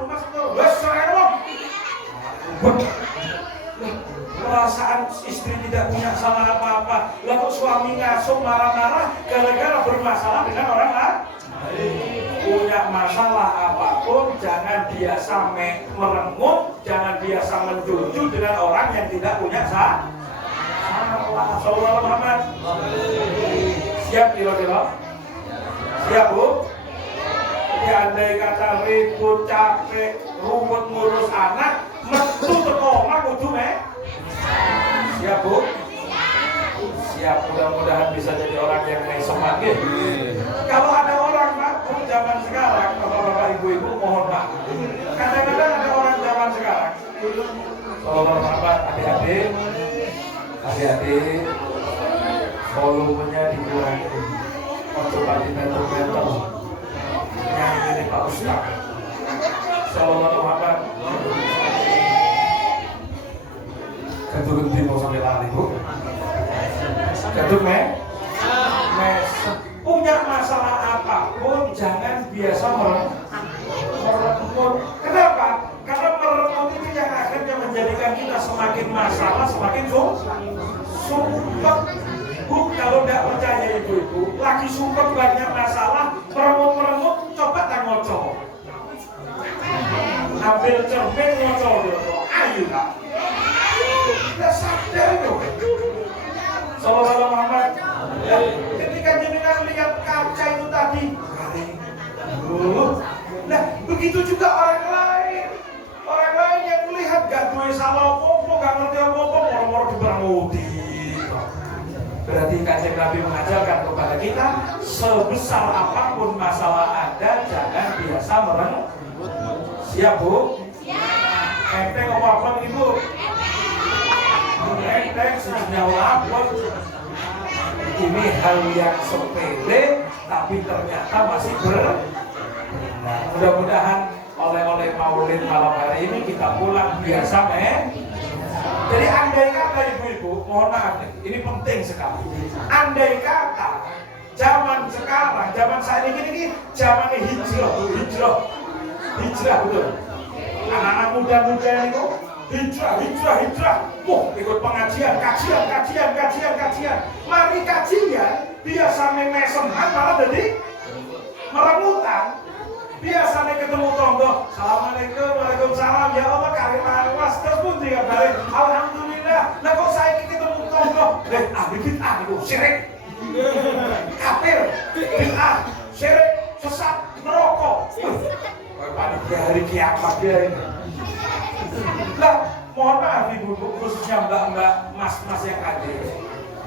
Masuk ke rumah. Wes saya ngomong. Perasaan istri tidak punya salah apa-apa, lalu suami ngasuh marah-marah gara-gara bermasalah dengan orang lain. Punya masalah apapun jangan biasa merengut, jangan biasa mencucu dengan orang yang tidak punya salah. Sallallahu Muhammad. Siap kira-kira? Siap Bu? Ya andai kata ribut, capek, ruwet ngurus anak, metu teko omah kudu siap Bu? Siap, mudah-mudahan bisa jadi orang yang semangat gitu. Kalau ada orang Pak, zaman sekarang, bapak-bapak ibu-ibu mohon Pak. Kadang-kadang ada orang zaman sekarang. Kalau bapak adik-adik, volumenya dikurangi. Coba di meter-meter. Yang ini Pak Ustaz. Sallallahu Muhammad. Keturun timur sampai lari Bu. Keturun punya masalah apapun jangan biasa meremut. Kenapa? Karena meremut itu yang akhirnya menjadikan kita semakin masalah, semakin sumpah. Bu, kalau tidak percaya ibu-ibu, lagi sumpah banyak masalah, meremut-meremut, coba tak ngocok. Ambil cermin ngocok dulu. Ayo Kak. Tidak sadar itu. Sallallahu Muhammad. Ketika jenengan lihat kaca itu tadi, nah begitu juga orang lain yang melihat gak duwe salah apa-apa, gak ngerti apa-apa, moro-moro diberanguti. Berarti Kanjeng Nabi mengajarkan kepada kita, sebesar apapun masalah ada, jangan biasa merengut. Siap Bu? Siap. Enteng apa-apa Ibu? Enteng senyawa apa? Ini hal yang sepele tapi ternyata masih nah, mudah-mudahan oleh maulid malam hari ini kita pulang biasa jadi andai kata ibu-ibu, mohon maaf ini penting sekali. Andai kata zaman sekarang, zaman saat ini zamannya hijrah betul. Anak-anak muda-muda itu hijrah. Ikut pengajian, kajian. Mari kajian, biasanya meseman malah jadi meremutan. Biasanya ketemu tonggo, assalamualaikum, waalaikumsalam, ya Allah kalimat was terus pun dia balik, alhamdulillah. Lah kok saya ketemu tonggo, bid'ah itu syirik, kafir, bid'ah, syirik, sesat, merokok. Pada hari kiamat dia ini. Lah, mohon maaf ibu, khususnya mbak-mbak, mas-mas yang hadir.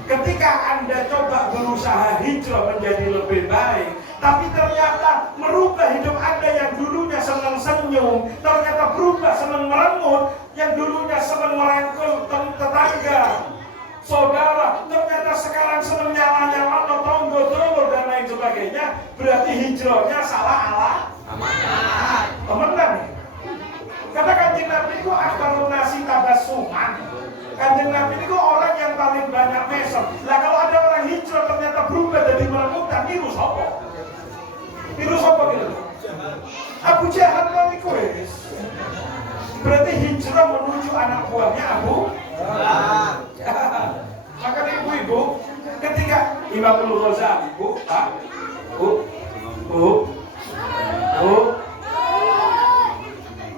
Ketika Anda coba berusaha hijrah menjadi lebih baik, tapi ternyata merubah hidup Anda yang dulunya senang senyum, ternyata berubah senang merengut, yang dulunya senang merangkul tetangga, saudara, ternyata sekarang senang nyala-nyala, tonggo, dan lain sebagainya, berarti hijrahnya salah Allah. Teman-teman nih. Karena Kanjeng Nabi itu akbarun nasi tabassuman. Kanjeng Nabi itu orang yang paling banyak mesem. Lah kalau ada orang hijrah ternyata berubah jadi meremutan, virus apa? Virus apa gitu? Abu Jahal kan itu wis. Berarti hijrah menuju anak buahnya Abu. Maka ibu-ibu, ketika Imamul Ghazali,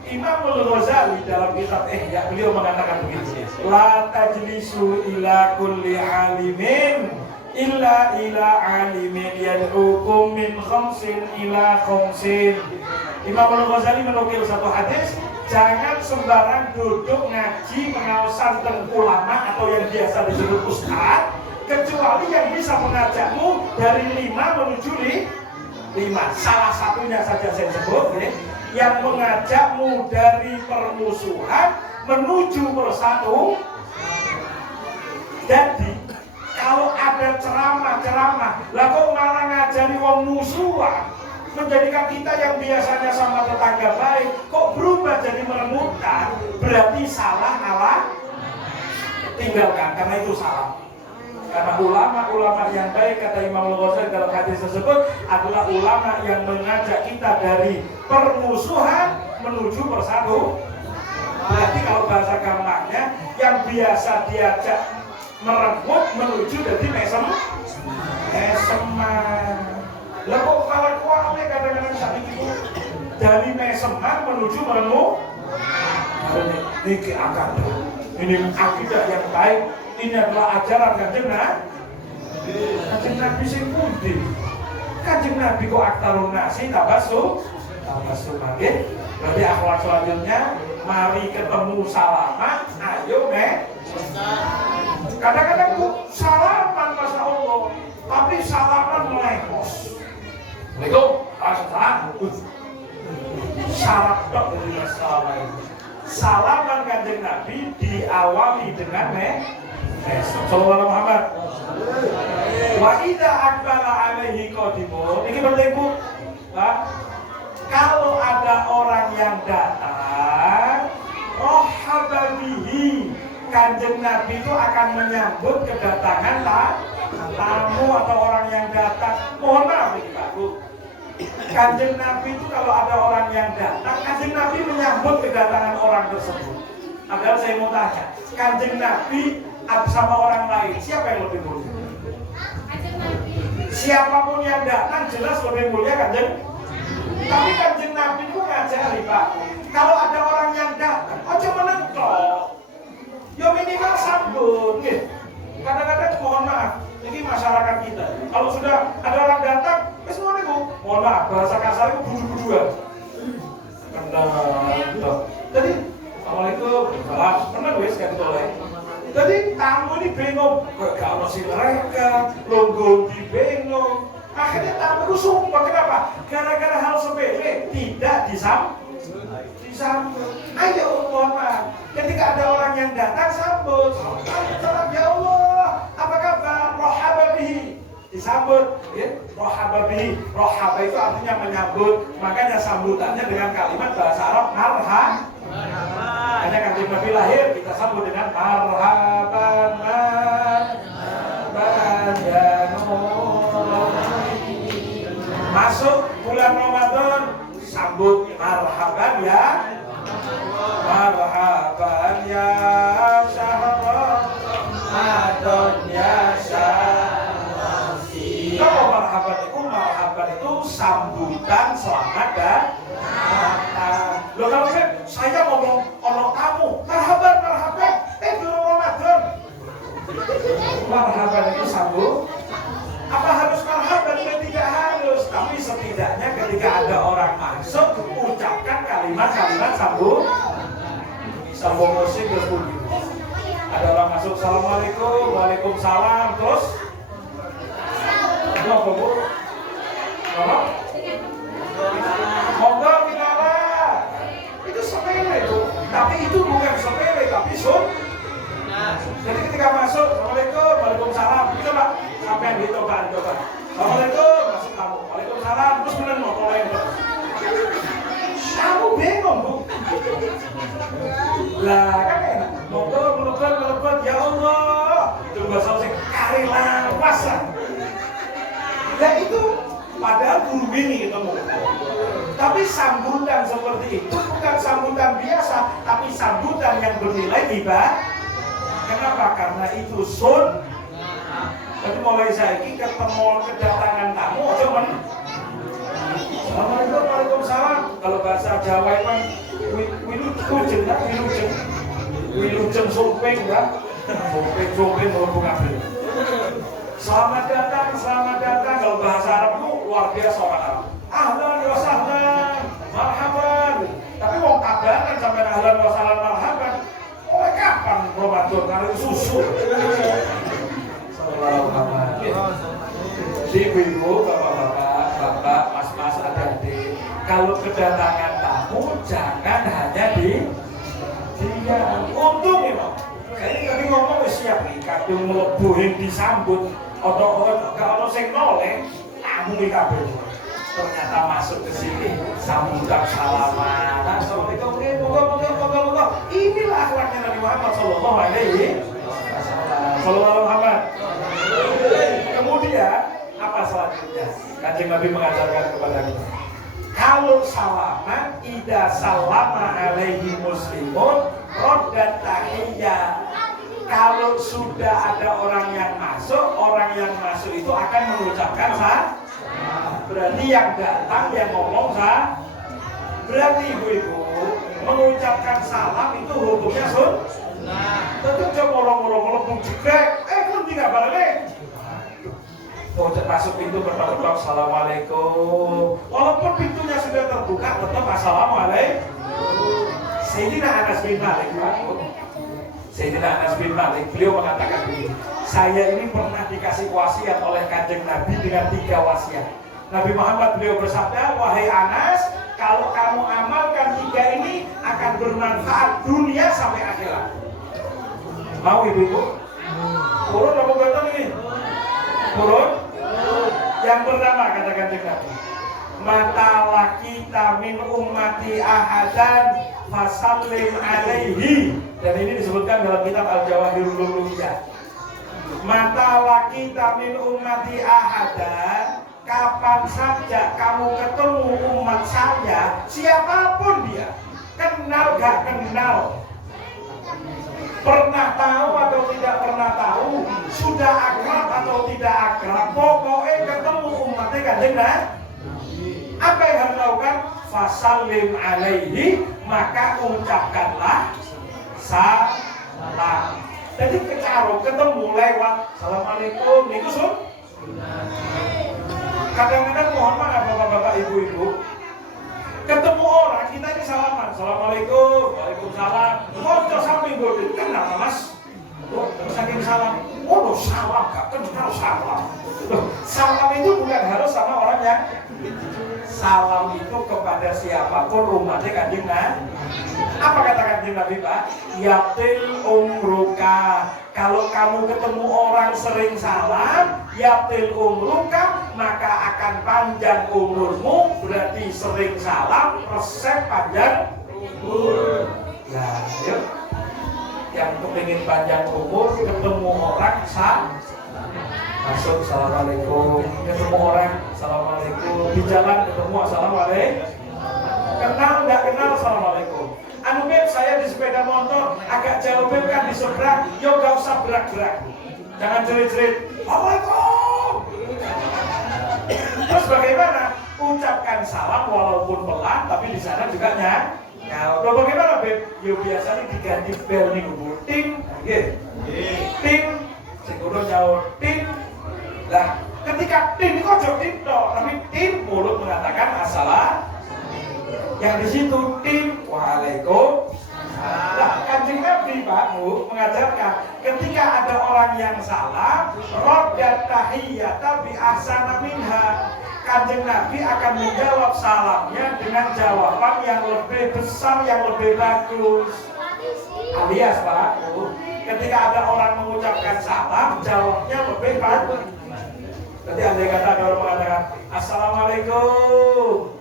Imamul Ghazali dalam kitab Ihya beliau mengatakan begini, la tajlisu ila kulli alimin illa ila alimin yad'ukum min khamsin ila khamsin. Imamul Ghazali menukil satu hadis, jangan sembarang duduk ngaji pengawasan ulama atau yang biasa disebut ustaz, kecuali yang bisa mengajakmu dari 5 menuju 5. Salah satunya saja saya sebut yang mengajakmu dari permusuhan menuju bersatu. Jadi kalau ada ceramah, lah kok malah ngajari wong musuhan, menjadikan kita yang biasanya sama tetangga baik kok berubah jadi meremutan, berarti salah Allah. Tinggalkan, karena itu salah. Karena ulama-ulama yang baik, kata Imam Al-Ghazali dalam hadis tersebut, adalah ulama yang mengajak kita dari permusuhan menuju bersatu. Berarti kalau bahasa gampangnya, yang biasa diajak merenggut menuju jadi meseman. Lah kok malah kuatnya kadang-kadang saat itu dari meseman menuju merenggut. Ini akidah yang baik. Ini adalah ajaran Kanjeng Nabi sing pundi. Kanjeng Nabi kok aktarun nasi tabassum nggih. Berarti akhlak selanjutnya, mari ketemu salaman, ayo kadang-kadang bu salaman Masya Allah, tapi salaman melengos. Assalamualaikum. Syarat dok dari salaman. Salaman Kanjeng Nabi diawali dengan Sallallahu Muhammad. Wa idza aqbala alaihi qadimun. Ini penting Bu. Kalau ada orang yang datang, rohaba bihi, Kanjeng Nabi itu akan menyambut kedatangan tamu atau orang yang datang. Mohon maaf ini Pak Bu. Kanjeng Nabi itu kalau ada orang yang datang, Kanjeng Nabi menyambut kedatangan orang tersebut. Padahal saya mau tanya, Kanjeng Nabi sama orang lain, siapa yang lebih mulia? Siapapun yang datang jelas lebih mulia Kanjeng. Tapi Kanjeng Nabi itu ngajari Pak, kalau ada orang yang datang, ojo menentok, yo minimal sambut. Kadang-kadang mohon maaf, ini masyarakat kita, kalau sudah ada orang datang, semuanya Bu, mohon maaf, bahasa kasar itu budu-buduan. Jadi, assalamualaikum, salam, pernah wes kan toleh. Jadi tamu ini bingung, gak ada si mereka, longgo di bingung. Akhirnya tamu itu sumpah, kenapa? Gara-gara hal sepele tidak disambut. Ayo mohon maaf, ketika ada orang yang datang sambut. Salam ya Allah, apa kabar? Rohaba bihi, disambut. Rohaba bihi, rohaba itu artinya menyambut. Makanya sambutannya dengan kalimat bahasa Arab marhab. Hanya Kanjeng Nabi lahir kita sambut dengan marhaban ya Nur. Masuk bulan Ramadan sambut marhaban ya sambutan selamat datang. Loh kalau saya ngomong ono tamu, marhaban, belum Ramadan. Marhaban itu sambut. Apa harus marhaban? Tidak harus, tapi setidaknya ketika ada orang masuk, ucapkan kalimat-kalimat sambut. Sambung musik berbunyi. Ada orang masuk, assalamualaikum, waalaikumsalam, terus apa bu? Apa? Monggo minala. Itu sepele itu, tapi itu bukan sepele, tapi jadi ketika masuk, assalamualaikum, waalaikumsalam, coba sampai coba. Assalamualaikum, masuk kamu, waalaikumsalam, terus bener mau tolong. Kamu bingung bu. Lah kan enak. Monggo melebet, ya Allah. Itu bahasa sing kari lawas. Ya itu padahal guru ini ketemu. Tapi sambutan seperti itu bukan sambutan biasa, tapi sambutan yang bernilai ibadah. Kenapa? Karena itu sun. Tapi mulai saiki ketemu kedatangan tamu, cuman assalamualaikum, waalaikumsalam. Kalau bahasa Jawa itu wilujeng sumping ya. Sumping melempung kabel. Selamat datang. Kalau bahasa Arab itu luar biasa orang Arab. Ahlan wa sahlan, marhaban. Tapi wong kabaran sampai ahlan wa sahlan marhaban. Oleh kapan Ramadan kali susu? Ibu-ibu, bapak-bapak, mas-mas, adik-adik, kalau kedatangan tamu jangan hanya diam. Untung ya, kayaknya kami ngomong siap nih, kadung melebu yang disambut, kalau sing noleh, tamu di kabel. Ternyata masuk ke sini, sambutan salaman. Assalamualaikum, moga-moga. Inilah akhlaknya Nabi Muhammad Sallallahu Alaihi Wasallam. Kemudian apa selanjutnya? Kanjeng Nabi mengajarkan kepada kita. Kalau salaman, idza salama alaihi muslimun raddat tahiyyah. Kalau sudah ada orang yang masuk itu akan mengucapkan salam. Berarti yang datang yang ngomong salam. Berarti ibu-ibu mengucapkan salam itu hukumnya sunnah. Tentu coba orang-orang melempung jegrek, pun tidak balik. Masuk pintu bertok-bertok, assalamualaikum. Walaupun pintunya sudah terbuka, tetap assalamualaikum. Sayyidina Anas bin Malik, beliau mengatakan begini. Saya ini pernah dikasih wasiat oleh Kanjeng Nabi dengan 3 wasiat. Nabi Muhammad beliau bersabda, wahai Anas, kalau kamu amalkan 3 ini akan bermanfaat dunia sampai akhirat. Mau ibu-ibu? Turun apa betul ini? Turun? Yang pertama kata Kanjeng Nabi, mata lakita min ummati ahadan fasallim alaihi. Dan ini disebutkan dalam kitab Al-Jawahirul Uluhiyah. Mata lakita min ummati ahadan, kapan saja kamu ketemu umat saya, siapapun dia, kenal gak kenal, pernah tahu atau tidak pernah tahu, sudah akrab atau tidak akrab, pokoknya ketemu umatnya Kanjeng Nabi, apa yang harus dilakukan? Fasallim alaihi, maka ucapkanlah salam. Jadi ketemu lewat assalamualaikum niku sun. Kadang-kadang mohon maaf bapak-bapak, ibu-ibu, ketemu orang kita ini salaman, assalamualaikum, waalaikumsalam. Moco samping gue, kenapa mas? Saking salam, salam gak kenal salam. Salam itu bukan harus sama orang yang salam itu kepada siapapun umatnya Kanjeng Nabi. Apa kata Kanjeng Nabi Pak? Yatil umruka. Kalau kamu ketemu orang sering salam, yatil umruka, maka akan panjang umurmu. Berarti sering salam, resep panjang umur. Nah, yuk. Yang kepingin panjang umur, ketemu orang masuk, assalamualaikum. Ketemu orang, assalamualaikum. Di jalan ketemu, assalamualaikum. Kenal nggak kenal, assalamualaikum. Anu Beb, saya di sepeda motor agak jauh Beb, kan di seberang, yuk gak usah gerak-gerak, jangan jerit-jerit, assalamualaikum. Terus bagaimana? ucapkan salam walaupun pelan, tapi di sana juga nyaut. Loh bagaimana Beb? Ya biasanya diganti bel nih Bu. Ting, ting, sekudo nyaut ting. Lah, ketika ting kok jadi ting, tapi ting mulut mengatakan assalam. Yang di situ ting, waalaikum. Nah, Kanjeng Nabi Pak Bu mengajarkan ketika ada orang yang salah, raddat tahiyyata bi ahsana minha. Kanjeng Nabi akan menjawab salamnya dengan jawaban yang lebih besar, yang lebih bagus. Alias Pak Bu, ketika ada orang mengucapkan salam, jawabnya lebih bagus. Jadi andai kata ada orang mengatakan Assalamualaikum.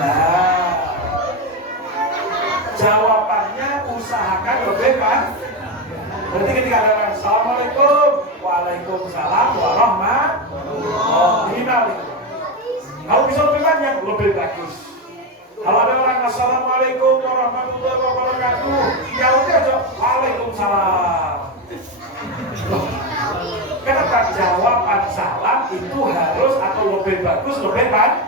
Nah, jawabannya usahakan lebih kan. Berarti ketika ada orang Assalamualaikum, Waalaikumsalam warahmatullahi wabarakatuh. Kalau bisa lebih banyak, lebih bagus. Kalau ada orang Assalamualaikum warahmatullahi wabarakatuh, jawabnya aja Waalaikumsalam. Kenapa jawaban salam itu harus atau lebih bagus, lebih banyak?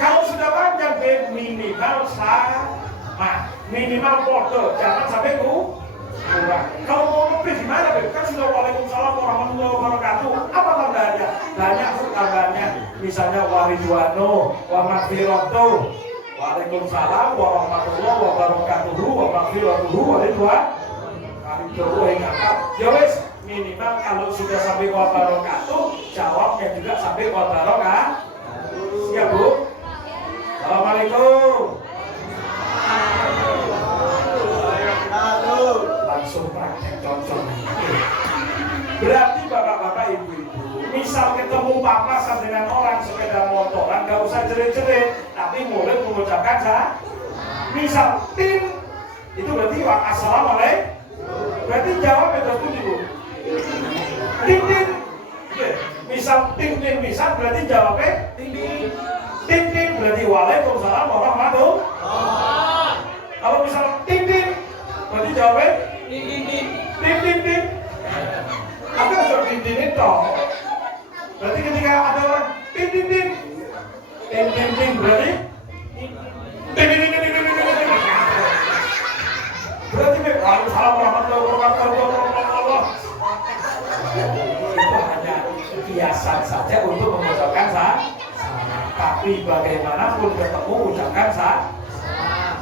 Kalau sudah panjang, minimal sama, minimal foto, jangan sampai kurang. Kalau mau lebih gimana, Beb? Kan sudah Waalaikumsalam warahmatullahi wabarakatuh. Apa tambahannya? Banyak tambahannya. Misalnya waridwano, wa maghfiratuh. Waalaikumsalam warahmatullahi wabarakatuh. Wa maghfiratuh waridwan. Waridwano yang angkat. Ya wes, minimal kalau sudah sampai wa barakatuh, jawabnya juga sampai wa barakatuh. Siap, Bu? Assalamualaikum. Langsung praktek contoh. Berarti bapak-bapak ibu-ibu, misal ketemu papasan dengan orang sepeda motoran, gak usah jerit-jerit, tapi mulai mengucapkan misal tin, itu berarti assalamualaikum. Berarti jawab itu bunyi Bu. Tin tin. Misal tin tin misal berarti jawabnya tin tin. Tin tin berarti waalaikumsalam warahmatullahi wabarakatuh. Kalau misal tin tin berarti jawabnya tin tin tin. Tin tin tin. Ada jawab tin tin itu. Berarti ketika ada orang tin tin tin. Tin tin tin berarti tin tin tin tin tin tin. Berarti waalaikumsalam warahmatullahi wabarakatuh. Itu hanya kiasan saja untuk mengucapkan tapi bagaimanapun ketemu ucapkan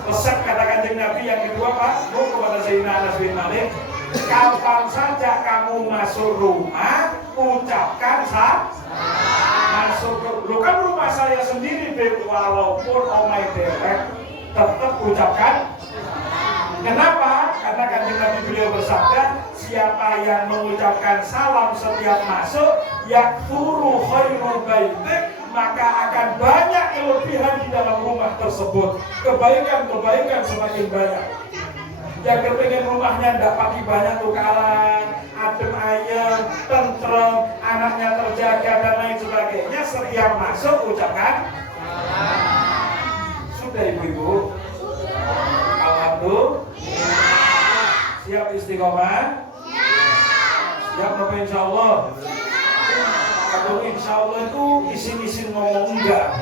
resep kata Kanjeng Nabi yang kedua Pak Bu kepada Sayyidina Anas bin Malik, kapan saja kamu masuk rumah ucapkan masuk ke kan rumah saya sendiri Beb, walaupun omai derek tetap ucapkan. Kenapa? Karena Kanjeng Nabi beliau bersabda, siapa yang mengucapkan salam setiap masuk, yakthuru khairu baitik, maka akan banyak kelebihan di dalam rumah tersebut. Kebaikan-kebaikan semakin banyak. Yang kepingin rumahnya tidak pakai banyak tukaran, adem ayem, tentrem, anaknya terjaga dan lain sebagainya, setiap masuk ucapkan sudah ibu-ibu. Alhamdulillah. Siap istiqomah? Siap Bapak insya Allah? Kalau insya Allah itu isin-isin ngomong enggak.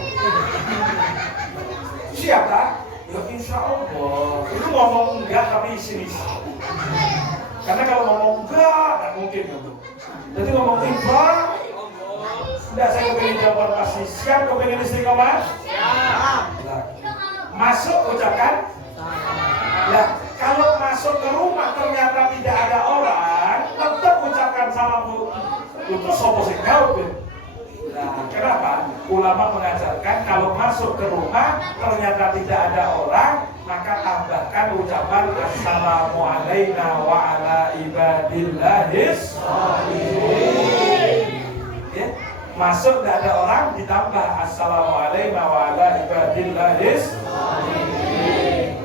Siap tak? Ya insya Allah. Itu ngomong enggak tapi isin-isin. Karena kalau ngomong enggak mungkin gitu. Jadi ngomong enggak. Enggak, saya kepingin jawaban pasti. Siap kepingin istiqomah? Siap. Masuk ucapkan. Nah, kalau masuk ke rumah ternyata tidak ada orang, tetap ucapkan salam itu sopo sing jawab. Nah, kenapa? Ulama mengajarkan kalau masuk ke rumah ternyata tidak ada orang, maka tambahkan ucapan assalamualaikum wa ala ibadillahis sholihin. Ya, masuk tidak ada orang ditambah assalamualaikum wa ala ibadillahis sholihin.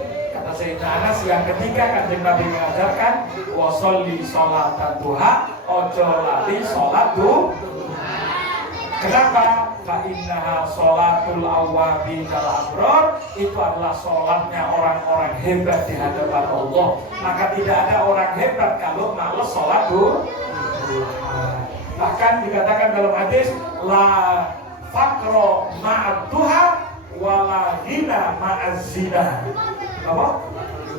Sayyidina Anas yang ketiga Kanjeng Nabi mengajarkan washolli sholatan duha, ojo lali sholat duha. Kenapa? Fa innaha sholatul awwabin wal abror, itu adalah sholatnya orang-orang hebat di hadapan Allah. Maka tidak ada orang hebat kalau malas sholat duha. Bahkan dikatakan dalam hadis la faqra ma'ad duha wala ghina ma'az zina. Apa?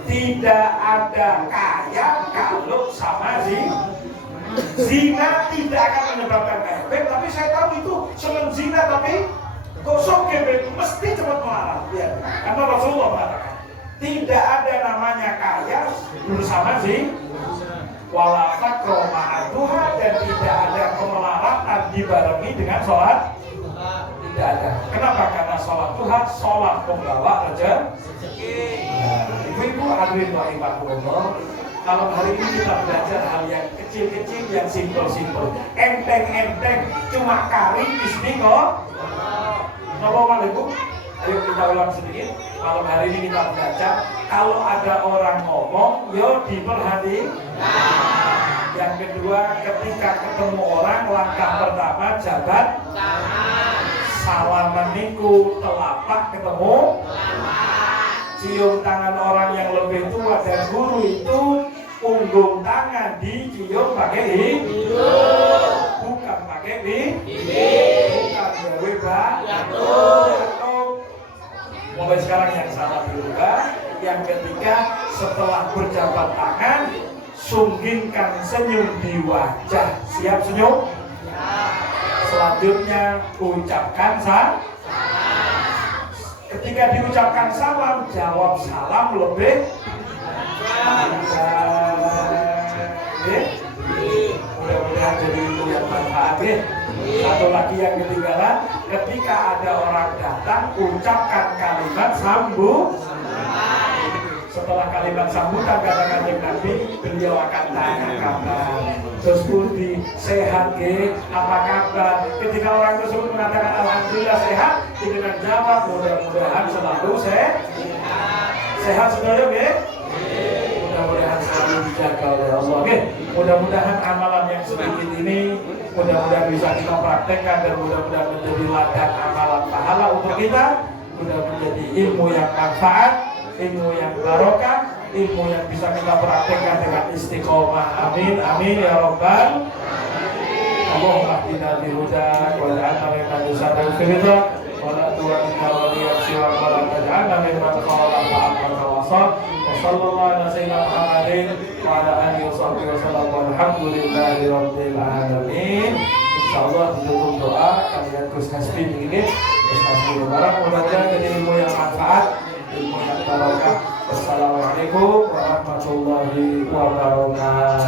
Tidak ada kaya kalau sama zina tidak akan menyebabkan kaya. Tapi saya tahu itu senang zina tapi kosong kebet mesti cepat melarang. Ya. Karena Rasulullah mengatakan tidak ada namanya kaya bersama wala faqra ma'aduha, dan tidak ada kemelaratan dibarengi dengan sholat. Tidak ada. Kenapa? Karena sholat duha, sholat pembawa rezeki. Ibu-ibu hadirin rahimakumullah, kalau hari ini kita belajar hal yang kecil-kecil, yang simpel-simpel, enteng-enteng, cuma kari istiqomah. Assalamualaikum. Ayo kita ulang sedikit. Malam hari ini kita belajar, kalau ada orang ngomong, yo diperhatikan. Yang kedua, ketika ketemu orang, langkah pertama jabat salaman niku telapak ketemu, cium tangan orang yang lebih tua dan guru itu punggung tangan dicium pakai hidung, bukan pakai bibir, bukan mulai sekarang yang salah dirubah. Yang ketiga, setelah berjabat tangan, sunggingkan senyum di wajah. Siap senyum? Selanjutnya ucapkan salam. Ketika diucapkan salam, jawab salam lebih. Mudah-mudahan jadi ilmu yang manfaat. Satu lagi yang ketinggalan, ketika ada orang datang, ucapkan kalimat sambut. Setelah kalimat sambutan kata Kanjeng Nabi, beliau akan tanya kabar. Terus Budi, sehat ke? Apa kabar? Ketika orang tersebut mengatakan alhamdulillah sehat, dengan jawab mudah-mudahan selalu sehat semuanya, ke? Mudah-mudahan selalu dijaga oleh Allah. Oke, mudah-mudahan amalan yang sedikit ini mudah-mudahan bisa kita praktekkan dan mudah-mudahan menjadi ladang amalan pahala untuk kita. Mudah menjadi ilmu yang manfaat, ilmu yang barokah, ilmu yang bisa kita praktekkan dengan istiqomah. Amin, amin ya Rabbal. Allahumma hdina bihudak wa ja'alna mimman yusaddiqu fi ridha wa la tu'inna waliyan siwa wa la taj'alna mimman khalafa amraka wa wasal. Wa sallallahu ala sayyidina Muhammadin wa ala alihi wa sahbihi wa sallam. Walhamdulillahi rabbil alamin. Insyaallah ditutup doa kalian Gus Hasbi ini. Gus Hasbi barang mudah-mudahan jadi ilmu yang manfaat, ilmu yang barokah. Wassalamualaikum warahmatullahi wabarakatuh.